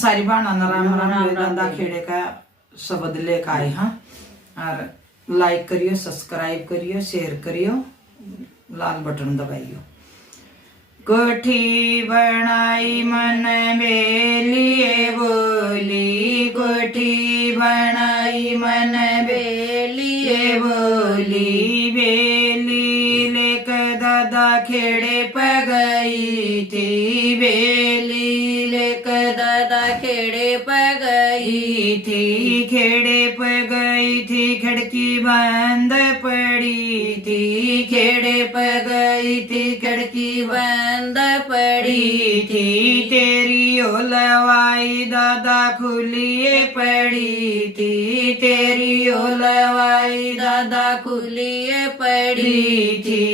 सारी बाणा राम राम दादा खेड़े का शब्द लेकर आए। हाँ, और लाइक करियो, सब्सक्राइब करियो, शेयर करियो, लाल बटन दबाइयो। कोठी बनाई मन बेलिए बोली, कोठी बनाई मन बेलिए बोली, बेली लेक दादा खेड़े पगई थी, बेली लेक दादा खेड़े पगई थी, खेड़े पगई थी, खिड़की बंद पड़ी थी, खेड़े पगई थी, खिड़की बंद पड़ी थी, तेरी ओलवाई दादा खुलिए पड़ी थी, तेरी ओलवाई दादा खुलिए पड़ी थी,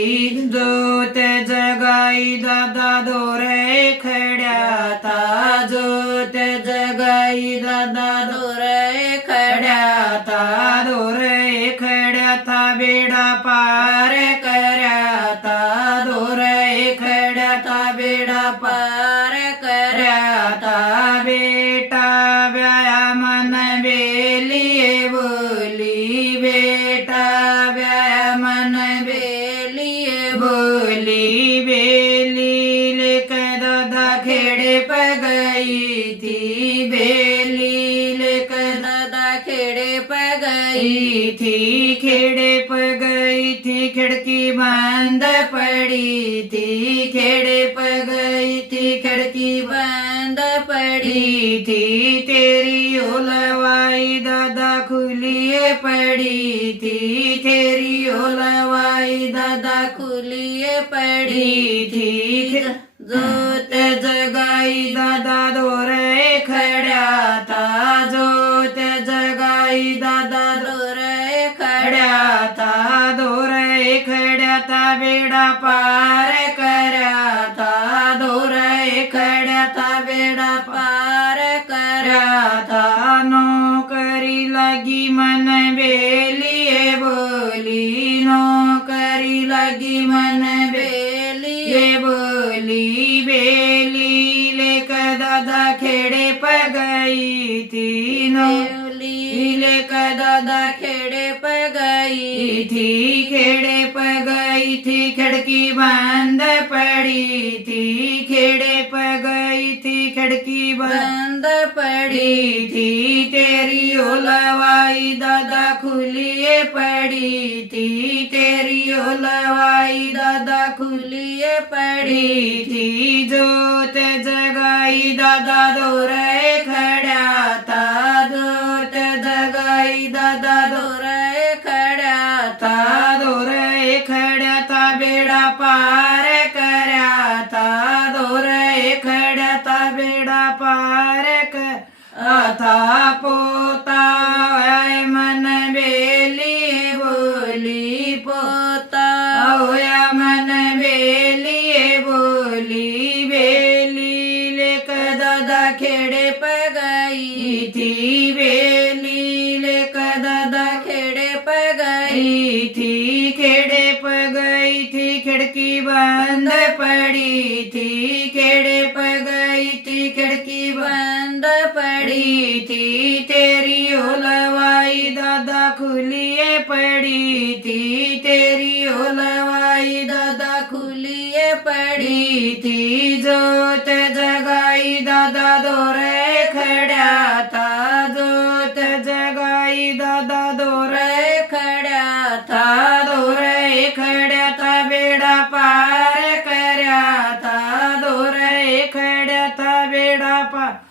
जोत जगाई दादा दोरे खड़ा था, जोत जगाई दादा दोरे खड़ा था, दोरे खड़ा था, बेड़ा पार करा था, दोरे खड़ा था, बेड़ा पार करा था, बेटा ब्याया मन बेलिए बोली, बेटा ब्याया मन बेलिए बोली, बेली लेकर दादा खेड़े पगई थी, बेली लेकर दादा खेड़े पगई थी, खेड़े पगई थी, खिड़की बंद पड़ी थी, खेड़े पगई थी, खिड़की बंद पड़ी थी, तेरी ओलवाई दादा खुलिए पड़ी थी, तेरी ओलवाई दादा खुलिए पड़ी थी, जोत जगाई दादा दोरे खड़ा था, जोत जगाई दादा दोरे खड़ा था, दोरे खड़ा था, बेड़ा पार करा था, दोरे खड़ा था, बेड़ा पार करा था, नौकरी लगी मन बेलिए बोली, नौकरी लगी मन बेलिए बोली, बेली लेकर दादा खेड़े पगई थी, नौली लेकर दादा खेड़े पगई थी, खेड़े पगई थी, खिड़की बंद पड़ी थी, खेड़े पगई थी, खिड़की बंद पड़ी थी, तेरी ओलवाई दादा खुलिए पड़ी थी, तेरी ओलवाई दादा खुलिए पड़ी थी, जोत जगाई दादा दोरे खड़ा था, जोत जगाई दादा दोरे खड़ा था, दोरे खड़ा था, बेड़ा पार करा था, दोरे खड़ा था, बेड़ा पार करा था, पोता होया मन बेलिए बोली, पोता होया मन बेलिए बोली, बेली लेकर दादा खेड़े पगई थी, बेली लेकर दादा खेड़े पगई थी, खेड़े पगई थी, खिड़की बंद पड़ी थी, खेड़े पगई थी, खिड़की बंद पड़ी थी, तेरी ओलवाई दादा खुलिए पड़ी थी, तेरी ओलवाई दादा खुलिए पड़ी थी, जोत जगाई दादा दोरे खड़ा था, जोत जगाई दादा दोरे खड़ा था, दोरे खड़ा था, बेड़ा पार करा था, दोरे खड़ा था, बेड़ा पार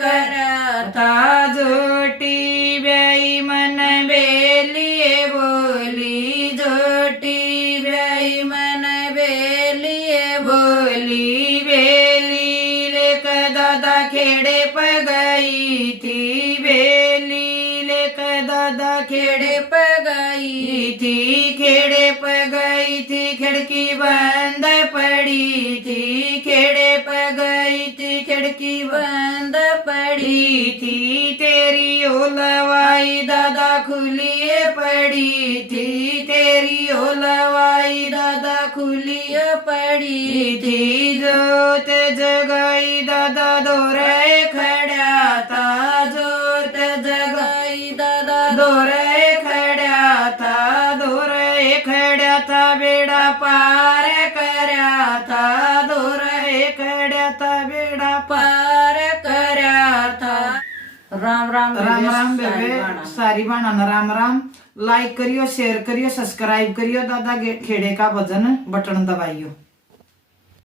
करा था, जोटी ब्याई मन बेलिए बोली, जोटी ब्याई मन बेलिए बोली, बेली लेकर दादा खेड़े पगई थी, बेली लेकर दादा खेड़े पगई थी, खेड़े पगई थी, खिड़की बंद पड़ी थी, खेड़े पगई थी, खिड़की बंद पड़ी थी, तेरी ओलवाई दादा खुलिए पड़ी थी, तेरी ओलवाई दादा खुलिए पड़ी थी, जोत जगाई दादा दोरे खड़ा दूर खड्या था दूर खड्या था बेडा पार कर्या था दूर खड्या था बेडा पार कर्या था। राम राम राम राम सारी बेबे बाणा। सारी बाणा राम राम। लाइक करियो शेयर करियो सब्सक्राइब करियो दादा खेड़े का भजन बटन दबाइयो।